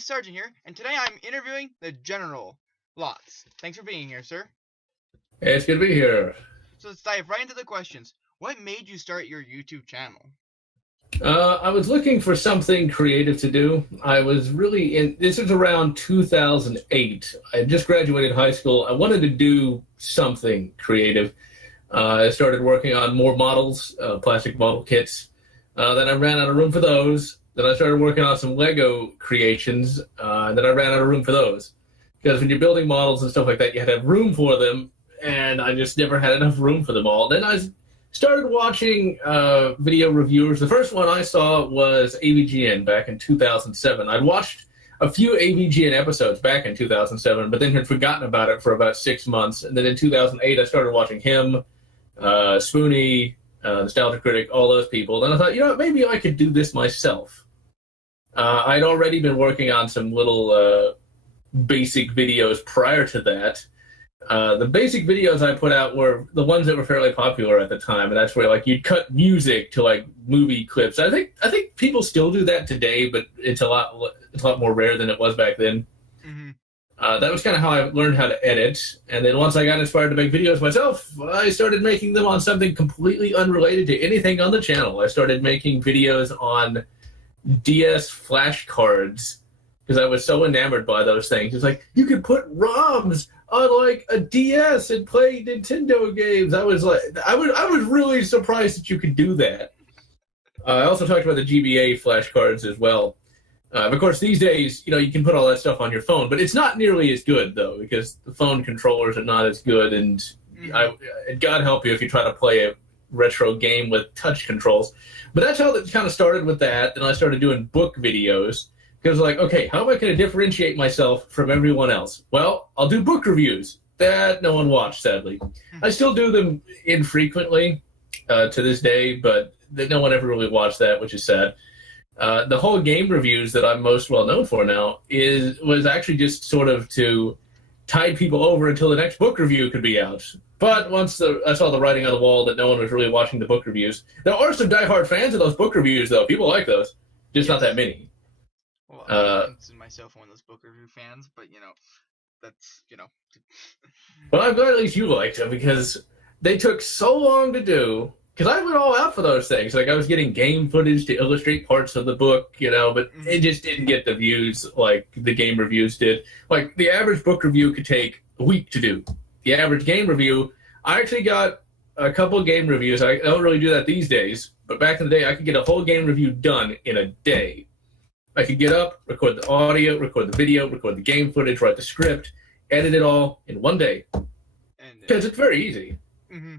Sergeant here, and today I'm interviewing the GeneralLotz. Thanks for being here, sir. Hey, it's good to be here. So let's dive right into the questions. What made you start your YouTube channel? I was looking for something creative to do. I was this was around 2008. I just graduated high school. I wanted to do something creative. I started working on more models, plastic model kits. Then I ran out of room for those. Then I started working on some Lego creations. And then I ran out of room for those. Because when you're building models and stuff like that, you had to have room for them. And I just never had enough room for them all. Then I started watching video reviewers. The first one I saw was AVGN back in 2007. I'd watched a few AVGN episodes back in 2007, but then had forgotten about it for about 6 months. And then in 2008, I started watching him, Spoonie, Nostalgia Critic, all those people. Then I thought, maybe I could do this myself. I'd already been working on some little basic videos prior to that. The basic videos I put out were the ones that were fairly popular at the time, and that's where you'd cut music to movie clips. I think people still do that today, but it's a lot more rare than it was back then. Mm-hmm. That was kind of how I learned how to edit, and then once I got inspired to make videos myself, I started making them on something completely unrelated to anything on the channel. I started making videos on DS flashcards because I was so enamored by those things. It's like, you could put ROMs on a DS and play Nintendo games. I was really surprised that you could do that. I also talked about the GBA flashcards as well. Of course, these days, you can put all that stuff on your phone, but it's not nearly as good, though, because the phone controllers are not as good, and God help you if you try to play a retro game with touch controls. But that's how it kind of started with that. Then I started doing book videos, because okay, how am I going to differentiate myself from everyone else? Well, I'll do book reviews. That no one watched, sadly. I still do them infrequently to this day, but no one ever really watched that, which is sad. The whole game reviews that I'm most well known for now was actually just sort of to tide people over until the next book review could be out. But once I saw the writing on the wall that no one was really watching the book reviews, there are some diehard fans of those book reviews, though. People like those, just not that many. Well, I consider myself one of those book review fans, but that's Well, I'm glad at least you liked them because they took so long to do. Because I went all out for those things. I was getting game footage to illustrate parts of the book, but it just didn't get the views like the game reviews did. The average book review could take a week to do. The average game review, I actually got a couple of game reviews. I don't really do that these days, but back in the day, I could get a whole game review done in a day. I could get up, record the audio, record the video, record the game footage, write the script, edit it all in one day. Because it's very easy. Mm-hmm.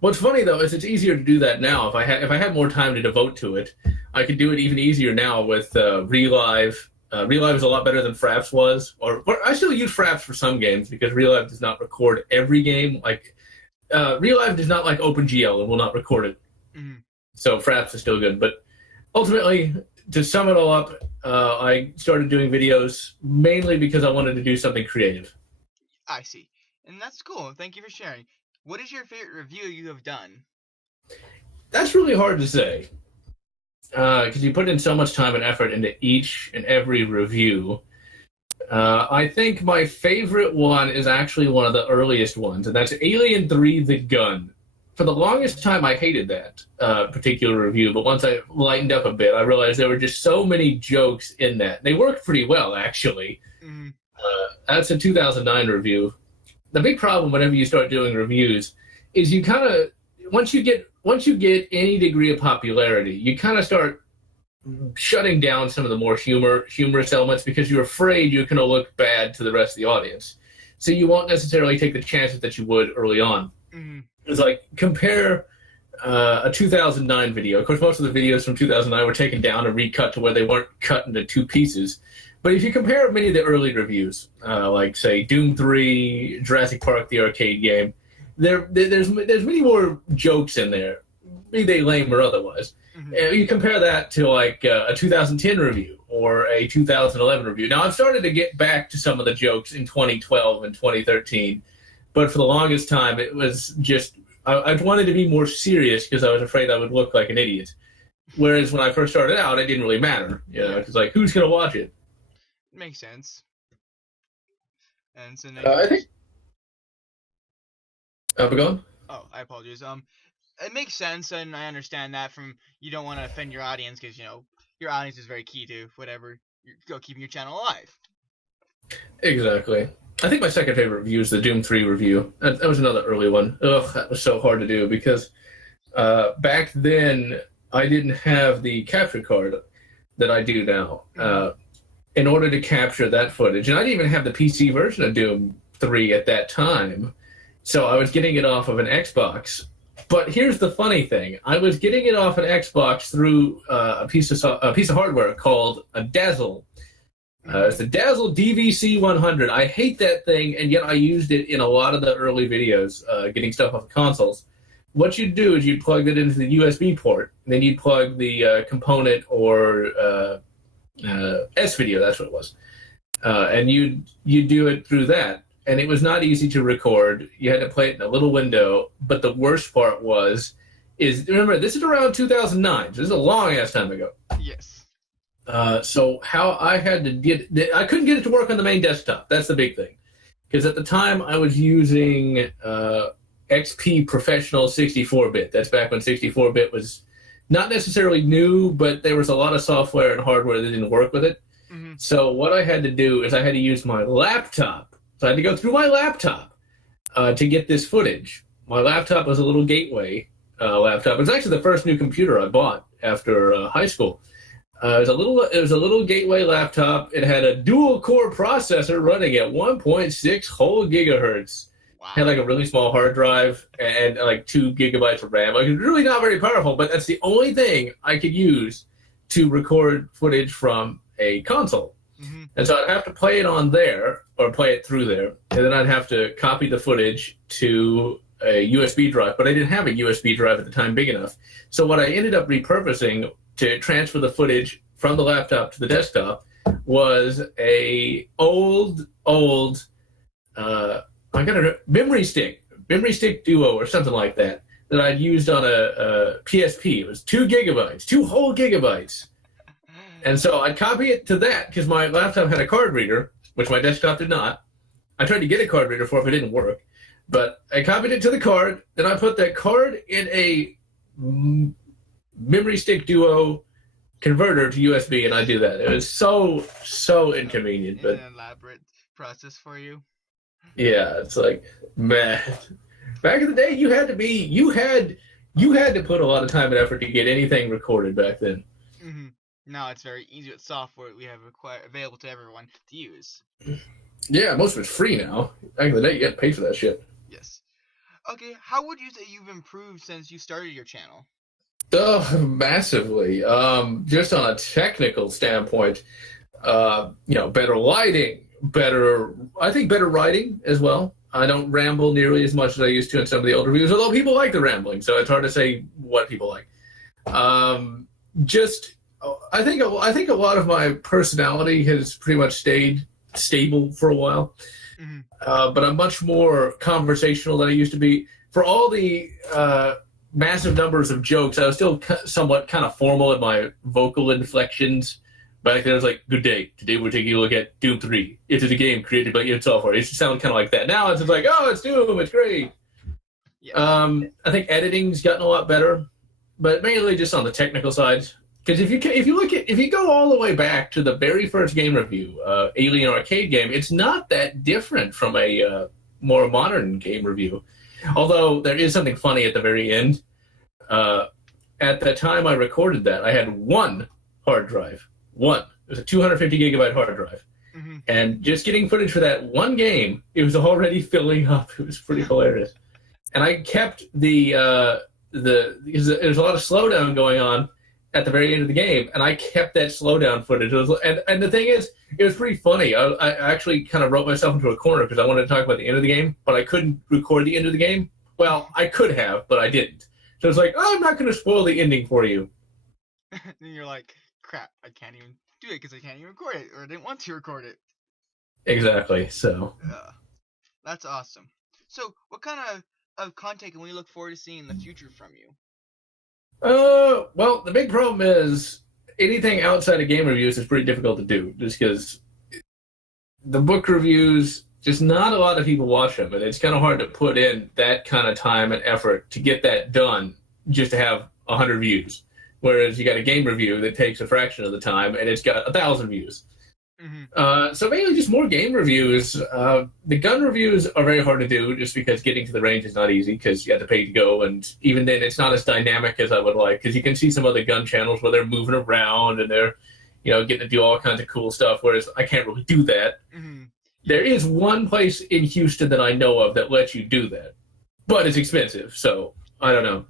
What's funny, though, is it's easier to do that now. If I had more time to devote to it, I could do it even easier now with Relive. Relive is a lot better than Fraps was. Or I still use Fraps for some games because Relive does not record every game. Relive does not like OpenGL and will not record it. Mm-hmm. So Fraps is still good. But ultimately, to sum it all up, I started doing videos mainly because I wanted to do something creative. I see. And that's cool. Thank you for sharing. What is your favorite review you have done? That's really hard to say. Because you put in so much time and effort into each and every review. I think my favorite one is actually one of the earliest ones, and that's Alien 3 The Gun. For the longest time, I hated that particular review, but once I lightened up a bit, I realized there were just so many jokes in that. They worked pretty well, actually. Mm-hmm. That's a 2009 review. The big problem whenever you start doing reviews is you kind of, once you get any degree of popularity, you kind of start shutting down some of the more humorous elements because you're afraid you're going to look bad to the rest of the audience. So you won't necessarily take the chances that you would early on. Mm-hmm. It's compare a 2009 video. Of course, most of the videos from 2009 were taken down and recut to where they weren't cut into two pieces. But if you compare many of the early reviews, say Doom 3, Jurassic Park, the arcade game, there's many more jokes in there, be they lame or otherwise. Mm-hmm. You compare that to a 2010 review or a 2011 review. Now I've started to get back to some of the jokes in 2012 and 2013, but for the longest time it was just I wanted to be more serious because I was afraid I would look like an idiot. Whereas when I first started out, it didn't really matter, because who's going to watch it? Makes sense. And so now I think. Go on. Oh, I apologize. It makes sense, and I understand that from you don't want to offend your audience because your audience is very key to whatever you're keeping your channel alive. Exactly. I think my second favorite review is the Doom 3 review. That was another early one. Ugh, that was so hard to do because back then I didn't have the capture card that I do now. In order to capture that footage, and I didn't even have the PC version of Doom 3 at that time, so I was getting it off of an Xbox. But here's the funny thing: I was getting it off an Xbox through a piece of hardware called a Dazzle. It's the Dazzle DVC100. I hate that thing, and yet I used it in a lot of the early videos, getting stuff off of consoles. What you'd do is you'd plug it into the USB port, and then you'd plug the component or S-Video, that's what it was. And you'd do it through that. And it was not easy to record. You had to play it in a little window. But the worst part remember, this is around 2009. So this is a long-ass time ago. Yes. So how I had to I couldn't get it to work on the main desktop. That's the big thing. Because at the time I was using XP Professional 64-bit. That's back when 64-bit was not necessarily new, but there was a lot of software and hardware that didn't work with it. Mm-hmm. So what I had to do is I had to use my laptop. So I had to go through my laptop to get this footage. My laptop was a little gateway laptop. It was actually the first new computer I bought after high school. It was a little gateway laptop. It had a dual core processor running at 1.6 whole gigahertz. Wow. Had like a really small hard drive and like 2 gigabytes of RAM. Like, it was really not very powerful, but that's the only thing I could use to record footage from a console. Mm-hmm. And so I'd have to play it on there or play it through there, and then I'd have to copy the footage to a USB drive, but I didn't have a USB drive at the time big enough. So what I ended up repurposing to transfer the footage from the laptop to the desktop was a old memory stick Duo or something like that I'd used on a PSP. It was 2 gigabytes, 2 whole gigabytes. And so I'd copy it to that because my laptop had a card reader, which my desktop did not. I tried to get a card reader for it, but it didn't work. But I copied it to the card, then I put that card in a memory stick Duo converter to USB, and I do that. It was so inconvenient. But an elaborate process for you. Yeah, it's like, man. Back in the day, you had to put a lot of time and effort to get anything recorded back then. Mm-hmm. Now it's very easy with software we have available to everyone to use. Yeah, most of it's free now. Back in the day, you had to pay for that shit. Yes. Okay, how would you say you've improved since you started your channel? Oh, massively. Just on a technical standpoint, better lighting, better writing as well. I don't ramble nearly as much as I used to in some of the older reviews, although people like the rambling, so it's hard to say what people like. I think a lot of my personality has pretty much stayed stable for a while, but I'm much more conversational than I used to be. For all the massive numbers of jokes, I was still somewhat kind of formal in my vocal inflections. Back then, it was like, "Good day. Today we're taking a look at Doom 3. It is a game created by id Software." It sounded kind of like that. Now it's just like, "Oh, it's Doom. It's great." Yeah. I think editing's gotten a lot better, but mainly just on the technical side. Because if you go all the way back to the very first game review, Alien Arcade game, it's not that different from a more modern game review. Although there is something funny at the very end. At the time I recorded that, I had one hard drive. One. It was a 250 gigabyte hard drive. Mm-hmm. And just getting footage for that one game, it was already filling up. It was pretty hilarious. And I kept because there's a lot of slowdown going on at the very end of the game, and I kept that slowdown footage. And the thing is, it was pretty funny. I actually kind of wrote myself into a corner because I wanted to talk about the end of the game, but I couldn't record the end of the game. Well, I could have, but I didn't. So it's like, I'm not going to spoil the ending for you. And you're like, crap, I can't even do it because I can't even record it, or I didn't want to record it. Exactly, so. That's awesome. So, what kind of content can we look forward to seeing in the future from you? Well, the big problem is anything outside of game reviews is pretty difficult to do, just because the book reviews, just not a lot of people watch them, and it's kind of hard to put in that kind of time and effort to get that done just to have 100 views. Whereas you got a game review that takes a fraction of the time, and it's got 1,000 views. Mm-hmm. So mainly just more game reviews. The gun reviews are very hard to do just because getting to the range is not easy because you have to pay to go, and even then it's not as dynamic as I would like because you can see some other gun channels where they're moving around and they're, getting to do all kinds of cool stuff, whereas I can't really do that. Mm-hmm. There is one place in Houston that I know of that lets you do that, but it's expensive, so I don't know.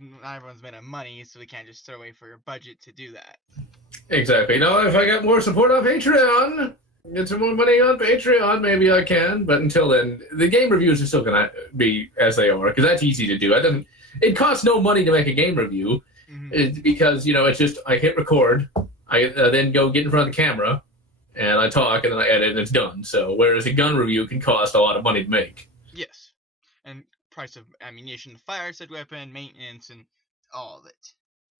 Not everyone's made of money, so we can't just throw away for your budget to do that. Exactly. If I got more support on Patreon, get some more money on Patreon, maybe I can. But until then, the game reviews are still going to be as they are, because that's easy to do. It costs no money to make a game review, because, it's just I hit record, I then go get in front of the camera, and I talk, and then I edit, and it's done. So, whereas a gun review can cost a lot of money to make. Yes. And price of ammunition to fire said weapon, maintenance, and all of it.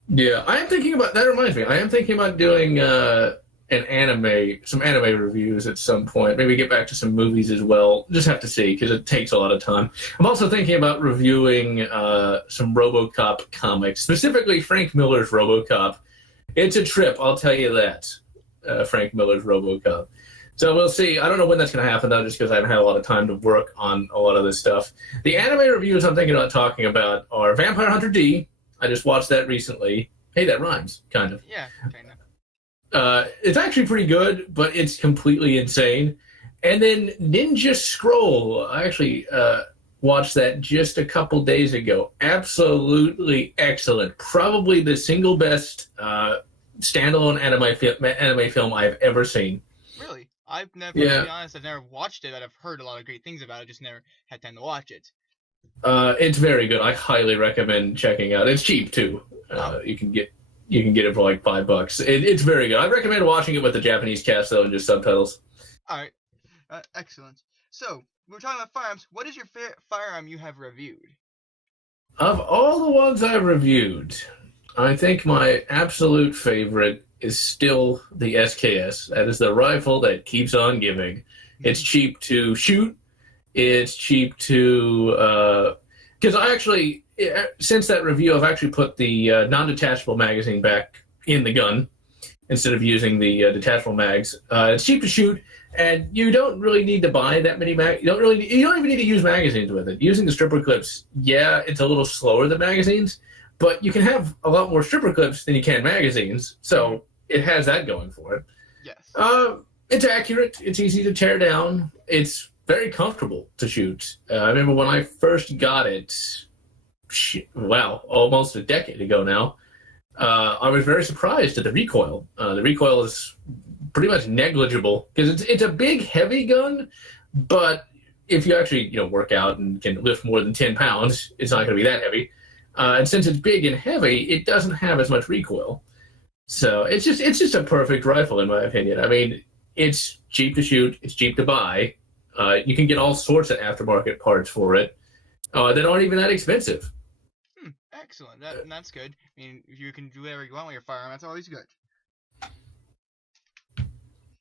Yeah, I am thinking about, that reminds me, I am thinking about doing some anime reviews at some point. Maybe get back to some movies as well. Just have to see, because it takes a lot of time. I'm also thinking about reviewing some RoboCop comics, specifically Frank Miller's RoboCop. It's a trip, I'll tell you that, Frank Miller's RoboCop. So we'll see. I don't know when that's going to happen, though, just because I haven't had a lot of time to work on a lot of this stuff. The anime reviews I'm thinking about talking about are Vampire Hunter D. I just watched that recently. Hey, that rhymes, kind of. Yeah, kind of. It's actually pretty good, but it's completely insane. And then Ninja Scroll. I actually watched that just a couple days ago. Absolutely excellent. Probably the single best standalone anime film I've ever seen. Really? I've never, to be honest, I've never watched it, but I've heard a lot of great things about it, just never had time to watch it. It's very good. I highly recommend checking out. It's cheap too. You can get it for like $5. It's very good. I recommend watching it with the Japanese cast though and just subtitles. All right, excellent. So we're talking about firearms. What is your firearm you have reviewed? Of all the ones I've reviewed, I think my absolute favorite is still the SKS. That is the rifle that keeps on giving. It's cheap to shoot. It's cheap to... Because I actually, since that review, I've actually put the non-detachable magazine back in the gun instead of using the detachable mags. It's cheap to shoot, and you don't really need to buy that many mags. You don't even need to use magazines with it. Using the stripper clips, it's a little slower than magazines, but you can have a lot more stripper clips than you can magazines, so it has that going for it. Yes. It's accurate. It's easy to tear down. It's very comfortable to shoot. I remember when I first got it, almost a decade ago now, I was very surprised at the recoil. The recoil is pretty much negligible because it's a big, heavy gun, but if you actually work out and can lift more than 10 pounds, it's not going to be that heavy. And since it's big and heavy, it doesn't have as much recoil. So it's just a perfect rifle in my opinion. I mean, it's cheap to shoot, it's cheap to buy. You can get all sorts of aftermarket parts for it that aren't even that expensive. Excellent. That's good. I mean, if you can do whatever you want with your firearm, that's always good.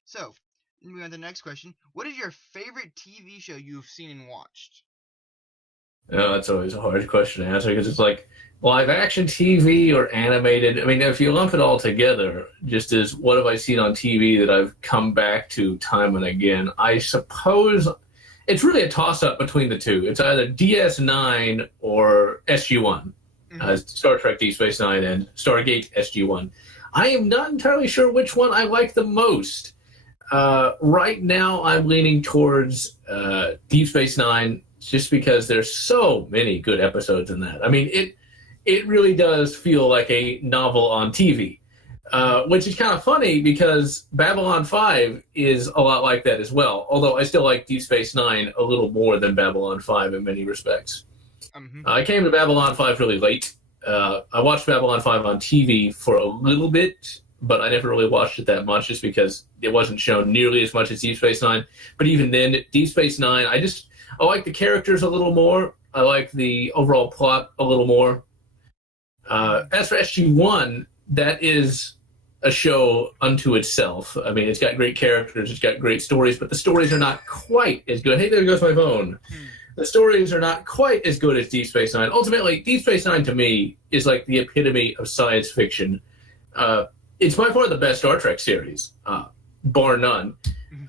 So, moving on to the next question. What is your favorite TV show you've seen and watched? Oh, that's always a hard question to answer because it's like live action TV or animated. I mean, if you lump it all together, just as what have I seen on TV that I've come back to time and again, I suppose it's really a toss-up between the two. It's either DS9 or SG-1, Star Trek Deep Space Nine and Stargate SG-1. I am not entirely sure which one I like the most. Right now, I'm leaning towards Deep Space Nine just because there's so many good episodes in that. I mean, it really does feel like a novel on TV, which is kind of funny because Babylon 5 is a lot like that as well, although I still like Deep Space Nine a little more than Babylon 5 in many respects. I came to Babylon 5 really late. I watched Babylon 5 on TV for a little bit, but I never really watched it that much just because it wasn't shown nearly as much as Deep Space Nine. But even then, Deep Space Nine, I like the characters a little more. I like the overall plot a little more. As for SG-1, that is a show unto itself. I mean, it's got great characters, it's got great stories, but the stories are not quite as good. Hey, there goes my phone. The stories are not quite as good as Deep Space Nine. Ultimately, Deep Space Nine to me is like the epitome of science fiction. It's by far the best Star Trek series, bar none.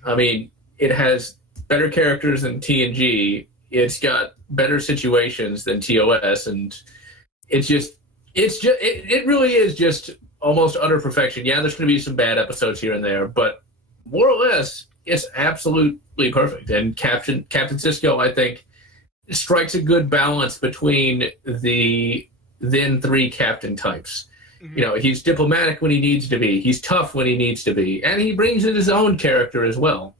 I mean, it has better characters than TNG. It's got better situations than TOS, and it really is just almost utter perfection. Yeah, there's going to be some bad episodes here and there, but more or less, it's absolutely perfect. And Captain Sisko, I think, strikes a good balance between the then three captain types. You know, he's diplomatic when he needs to be, he's tough when he needs to be, and he brings in his own character as well.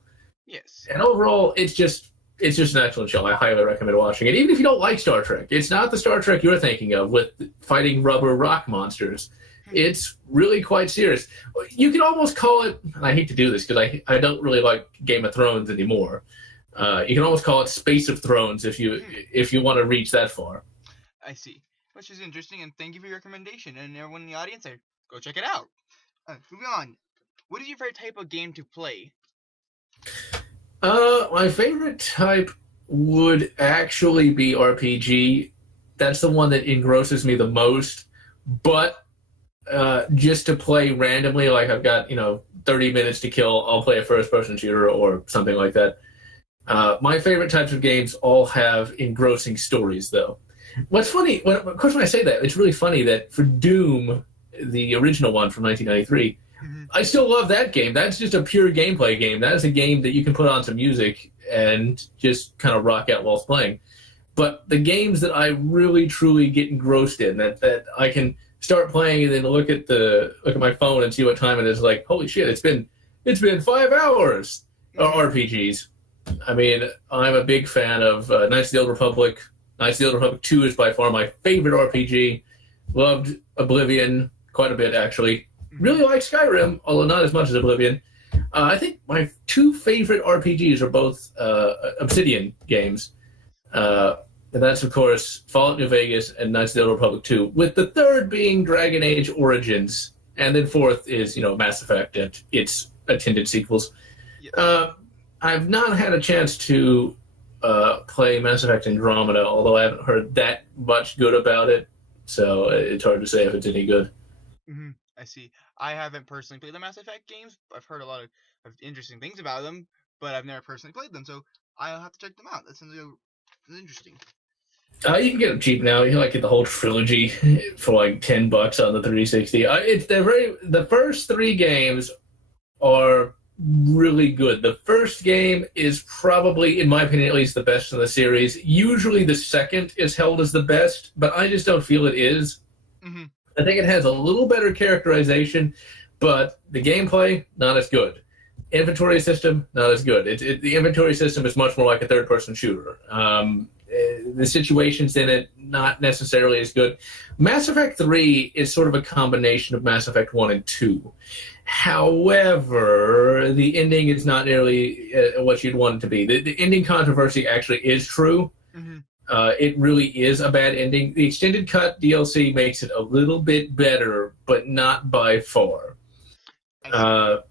Yes. And overall, it's just an excellent show. I highly recommend watching it. Even if you don't like Star Trek, it's not the Star Trek you're thinking of with fighting rubber rock monsters. It's really quite serious. You can almost call it, and I hate to do this because I don't really like Game of Thrones anymore. You can almost call it Space of Thrones if you want to reach that far. I see. Which is interesting, and thank you for your recommendation. And everyone in the audience, go check it out. Moving on. What is your favorite type of game to play? My favorite type would actually be RPG. That's the one that engrosses me the most. But just to play randomly, like I've got 30 minutes to kill, I'll play a first-person shooter or something like that. My favorite types of games all have engrossing stories, though. What's funny, of course, when I say that, it's really funny that for Doom, the original one from 1993, I still love that game. That's just a pure gameplay game. That is a game that you can put on some music and just kind of rock out while playing. But the games that I really, truly get engrossed in, that I can start playing and then look at my phone and see what time it is, like, holy shit, it's been 5 hours, are RPGs. I mean, I'm a big fan of Knights of the Old Republic. Knights of the Old Republic 2 is by far my favorite RPG. Loved Oblivion quite a bit, actually. Really like Skyrim, although not as much as Oblivion. I think my two favorite RPGs are both Obsidian games. And that's, of course, Fallout New Vegas and Knights of the Old Republic 2, with the third being Dragon Age Origins. And then fourth is, Mass Effect and its attendant sequels. Yes. I've not had a chance to play Mass Effect Andromeda, although I haven't heard that much good about it, so it's hard to say if it's any good. I see. I haven't personally played the Mass Effect games. I've heard a lot of interesting things about them, but I've never personally played them, so I'll have to check them out. That sounds interesting. You can get them cheap now. You can get the whole trilogy for like $10 on the 360. The first three games are really good. The first game is probably, in my opinion at least, the best in the series. Usually the second is held as the best, but I just don't feel it is. I think it has a little better characterization, but the gameplay, not as good. Inventory system, not as good. The inventory system is much more like a third-person shooter. The situations in it, not necessarily as good. Mass Effect 3 is sort of a combination of Mass Effect 1 and 2. However, the ending is not nearly what you'd want it to be. The ending controversy actually is true. It really is a bad ending. The extended cut DLC makes it a little bit better, but not by far. The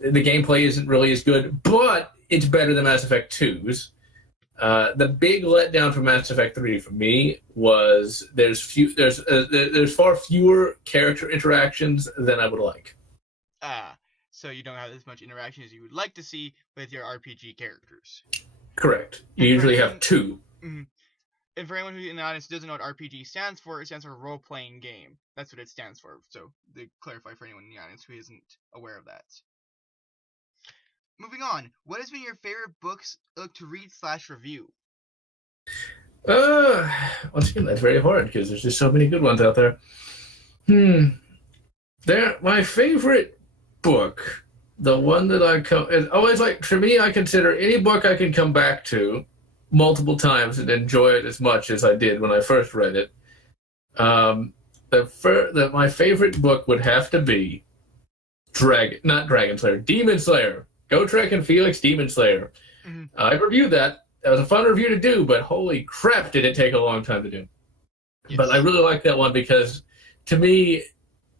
gameplay isn't really as good, but it's better than Mass Effect 2's. The big letdown for Mass Effect 3 for me was there's far fewer character interactions than I would like. So you don't have as much interaction as you would like to see with your RPG characters. Correct. You usually have two. And for anyone who in the audience doesn't know what RPG stands for, it stands for role-playing game. That's what it stands for. So to clarify for anyone in the audience who isn't aware of that. Moving on, what has been your favorite books to read/review? Once again, that's very hard because there's just so many good ones out there. My favorite book, the one that is always like, for me, I consider any book I can come back to multiple times and enjoy it as much as I did when I first read it. My favorite book would have to be Demon Slayer. Gotrek and Felix Demon Slayer. I reviewed that. That was a fun review to do, but holy crap, did it take a long time to do. Yes. But I really like that one because, to me,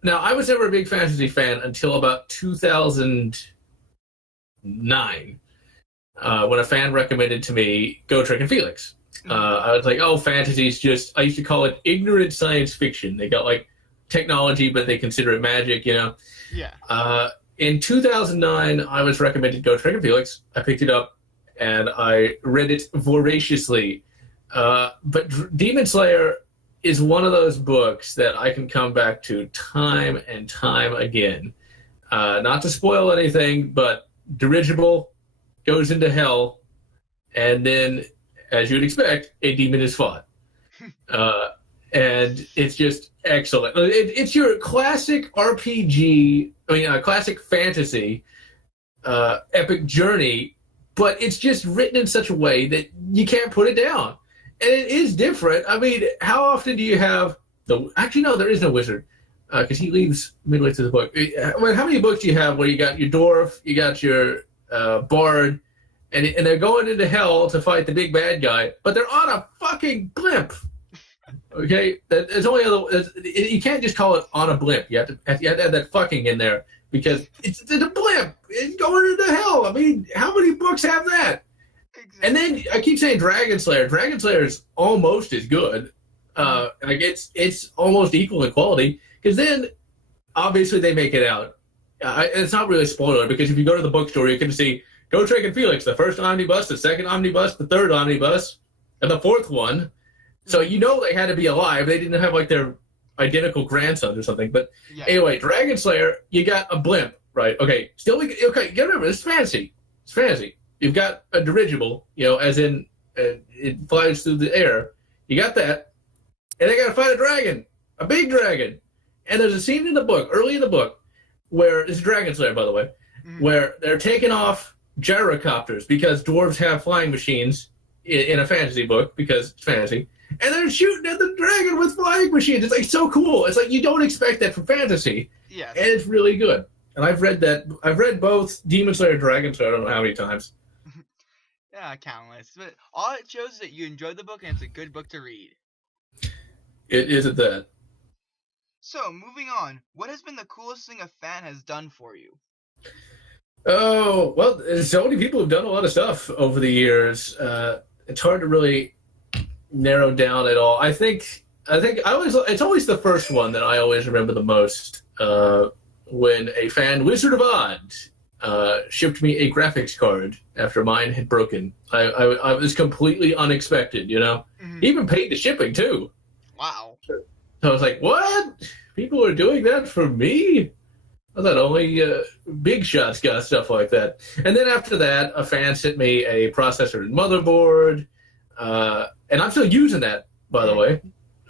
Now, I was never a big fantasy fan until about 2009, when a fan recommended to me Gotrek and Felix. I was like, oh, fantasy's just, I used to call it ignorant science fiction. They got, like, technology, but they consider it magic, you know? Yeah. In 2009, I was recommended Gotrek and Felix. I picked it up, and I read it voraciously. But Demon Slayer is one of those books that I can come back to time and time again. Not to spoil anything, but dirigible goes into hell, and then, as you'd expect, a demon is fought. And it's just excellent. It's your classic RPG, classic fantasy epic journey, but it's just written in such a way that you can't put it down. And it is different. I mean, how often do you have actually, no, there is no wizard, because he leaves midway through the book. How many books do you have where you got your dwarf, you got your bard, and they're going into hell to fight the big bad guy, but they're on a fucking blimp? Okay, there's only you can't just call it on a blimp. You have to add that fucking in there, because it's a blimp. It's going into hell. I mean, how many books have that? Exactly. And then I keep saying Dragon Slayer. Dragon Slayer is almost as good. Like it's almost equal in quality, because then obviously they make it out. It's not really a spoiler, because if you go to the bookstore, you can see Gotrek and Felix, the first omnibus, the second omnibus, the third omnibus, and the fourth one. So you know they had to be alive. They didn't have like their identical grandsons or something. But Anyway, Dragon Slayer, you got a blimp, right? Okay, get remember, it's fantasy. It's fantasy. You've got a dirigible, as in it flies through the air. You got that, and they got to fight a dragon, a big dragon. And there's a scene in the book, early in the book, where it's Dragon Slayer, by the way, where they're taking off gyrocopters, because dwarves have flying machines in a fantasy book, because it's fantasy. And they're shooting at the dragon with flying machines. It's like so cool. It's like you don't expect that from fantasy. Yeah. And it's really good. And I've read that. I've read both Demon Slayer and Dragon Slayer. I don't know how many times. Yeah, countless. But all it shows is that you enjoyed the book, and it's a good book to read. It isn't that. So, moving on. What has been the coolest thing a fan has done for you? Oh, well, so many people have done a lot of stuff over the years. It's hard to really narrow down at all. I think it's always the first one that I always remember the most, when a fan, Wizard of Oz, shipped me a graphics card after mine had broken. I was completely unexpected, He even paid the shipping too. Wow. So I was like, what? People are doing that for me? I thought only big shots got stuff like that. And then after that, a fan sent me a processor and motherboard, and I'm still using that, by the way.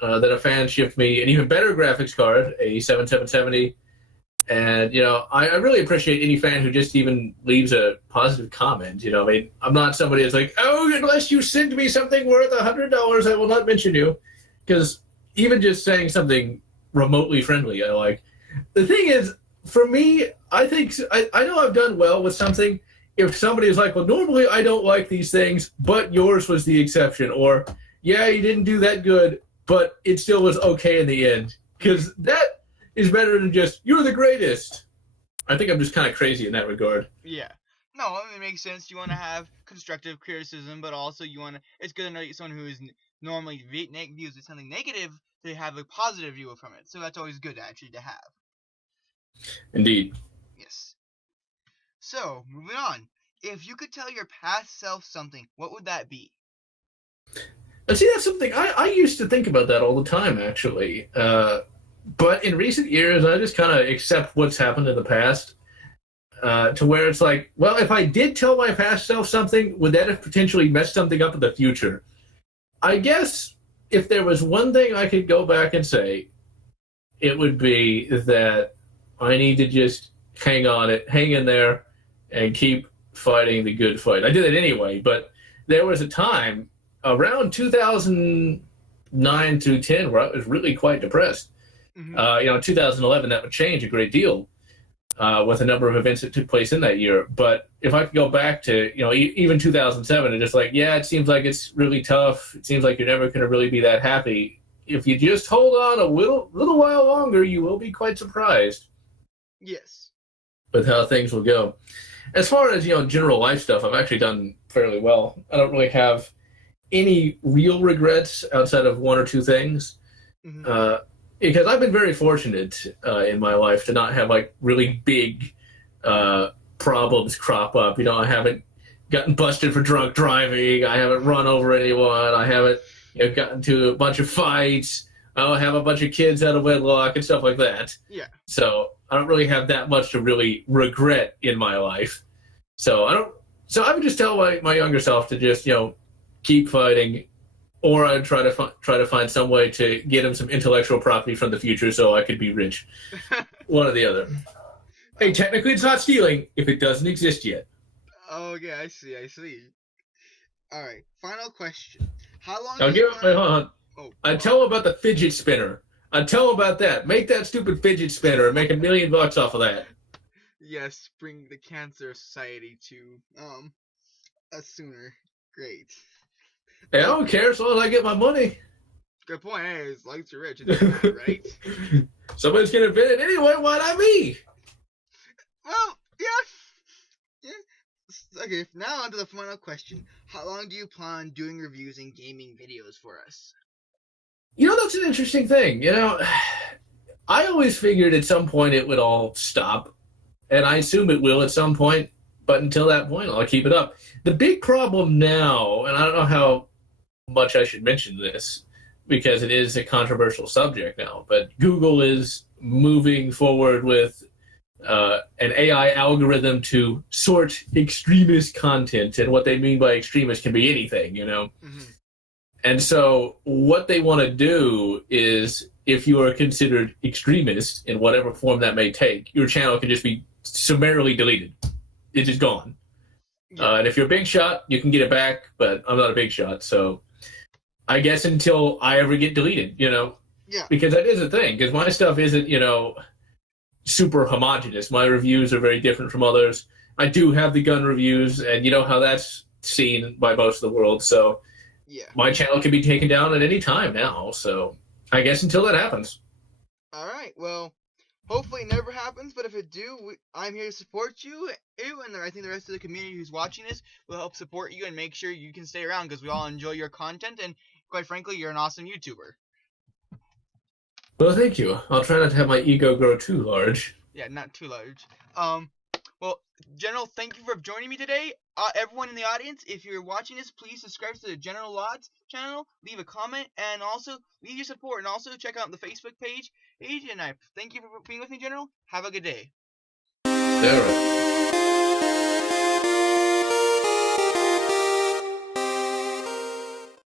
Then a fan shipped me an even better graphics card, a 7770. And, I really appreciate any fan who just even leaves a positive comment. I mean, I'm not somebody that's like, oh, unless you send me something worth $100, I will not mention you. Because even just saying something remotely friendly, I like. The thing is, for me, I think I know I've done well with something if somebody is like, well, normally I don't like these things, but yours was the exception. Or, yeah, you didn't do that good, but it still was okay in the end. Because that is better than just, you're the greatest. I think I'm just kind of crazy in that regard. Yeah. No, it makes sense. You want to have constructive criticism, but also it's good to know someone who is normally views something negative to have a positive view from it. So that's always good, actually, to have. Indeed. Yes. So, moving on. If you could tell your past self something, what would that be? And see, that's something I used to think about that all the time, actually. But in recent years, I just kind of accept what's happened in the past, to where it's like, well, if I did tell my past self something, would that have potentially messed something up in the future? I guess if there was one thing I could go back and say, it would be that I need to just hang in there, and keep fighting the good fight. I did it anyway, but there was a time around 2009 to 10 where I was really quite depressed. In 2011, that would change a great deal with a number of events that took place in that year. But if I could go back to, even 2007, and just like, yeah, it seems like it's really tough. It seems like you're never going to really be that happy. if you just hold on a little while longer, you will be quite surprised. Yes. With how things will go. As far as, general life stuff, I've actually done fairly well. I don't really have any real regrets outside of one or two things. Mm-hmm. Because I've been very fortunate in my life to not have, like, really big problems crop up. I haven't gotten busted for drunk driving. I haven't run over anyone. I haven't gotten into a bunch of fights. I don't have a bunch of kids out of wedlock and stuff like that. Yeah. So I don't really have that much to really regret in my life. So I would just tell my younger self to just keep fighting, or I'd try to find some way to get him some intellectual property from the future so I could be rich. One or the other. Hey, technically it's not stealing if it doesn't exist yet. Oh, yeah, I see. All right, final question. How long? Hold on. I'd tell him about the fidget spinner. I'd tell him about that. Make that stupid fidget spinner and make $1 million off of that. Yes, bring the Cancer Society to sooner. Great. Hey, I don't care as long as I get my money. Good point. Hey, as long as you're rich, it doesn't matter, right? Somebody's gonna invent it anyway. Why not me? Well, yeah. Okay, now on to the final question. How long do you plan on doing reviews and gaming videos for us? That's an interesting thing. I always figured at some point it would all stop, and I assume it will at some point, but until that point, I'll keep it up. The big problem now, and I don't know how much I should mention this, because it is a controversial subject now, but Google is moving forward with an AI algorithm to sort extremist content, and what they mean by extremist can be anything, Mm-hmm. And so what they want to do is, if you are considered extremist in whatever form that may take, your channel can just be summarily deleted. It's just gone. Yeah. And if you're a big shot, you can get it back, but I'm not a big shot, so I guess until I ever get deleted, Yeah. Because that is a thing, because my stuff isn't, super homogenous. My reviews are very different from others. I do have the gun reviews, and you know how that's seen by most of the world, so yeah. My channel can be taken down at any time now, so I guess until that happens. All right, well, hopefully it never happens, but if it do, I'm here to support you, and I think the rest of the community who's watching this will help support you and make sure you can stay around, because we all enjoy your content, and quite frankly, you're an awesome YouTuber. Well, thank you. I'll try not to have my ego grow too large. Yeah, not too large. Well, General, thank you for joining me today. Everyone in the audience, if you're watching this, please subscribe to the GeneralLotz channel, leave a comment, and also leave your support, and also check out the Facebook page. And I thank you for being with me, General. Have a good day. All right.